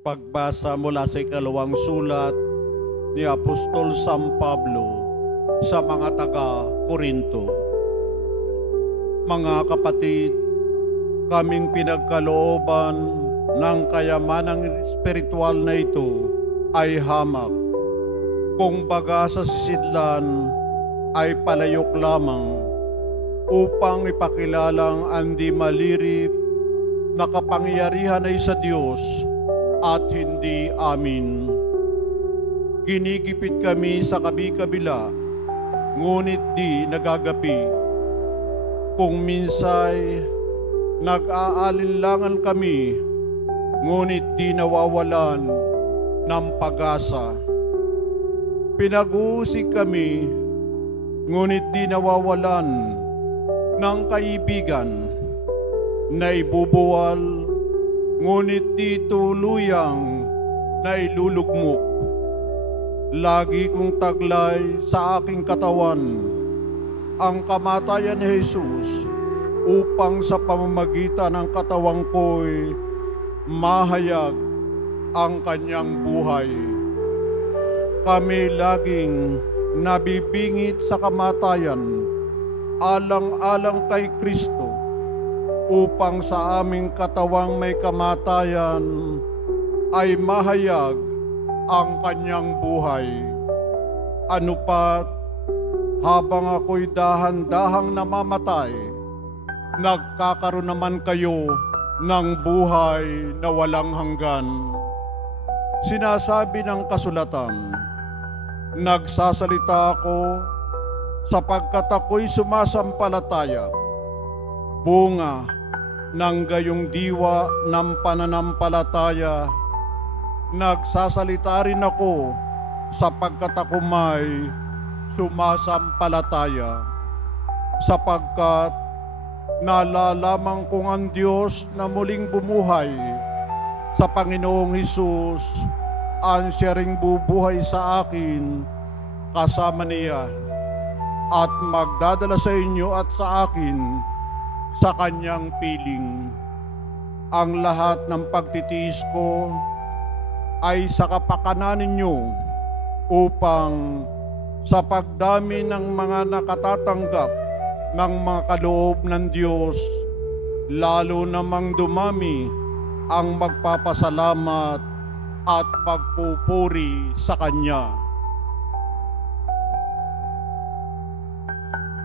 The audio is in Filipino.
Pagbasa mula sa ikalawang sulat ni Apostol San Pablo sa mga taga-Korinto. Mga kapatid, kaming pinagkalooban ng kayamanang espiritual na ito ay hamak. Kung baga sa sisidlan ay palayok lamang upang ipakilalang andi malirip na kapangyarihan ay sa Diyos at hindi amin. Ginigipit kami sa kabi-kabila, ngunit di nagagapi. Kung minsay nag-aalinlangan kami, ngunit di nawawalan ng pag-asa. Pinag-uusig kami, ngunit di nawawalan ng kaibigan na ibubuwal, ngunit di tuluyang na ilulugmok. Lagi kong taglay sa aking katawan ang kamatayan ni Jesus upang sa pamamagitan ng katawang ko'y mahayag ang kanyang buhay. Kami laging nabibingit sa kamatayan alang-alang kay Kristo upang sa aming katawang may kamatayan ay mahayag ang kanyang buhay. Ano pat, habang ako'y dahan-dahang namamatay, nagkakaroon naman kayo ng buhay na walang hanggan. Sinasabi ng kasulatan, Nagsasalita ako sapagkat ako'y sumasampalataya. Bunga ng gayong diwa ng pananampalataya, nagsasalita rin ako sapagkat ako may sumasampalataya. Sapagkat nalalaman kong ang Diyos na muling bumuhay sa Panginoong Hesus ang siya bubuhay sa akin kasama niya at magdadala sa inyo at sa akin sa kanyang piling. Ang lahat ng pagtitiis ko ay sa kapakanan ninyo upang sa pagdami ng mga nakatatanggap ng mga kaloob ng Diyos, lalo namang dumami ang magpapasalamat at pagpupuri sa Kanya.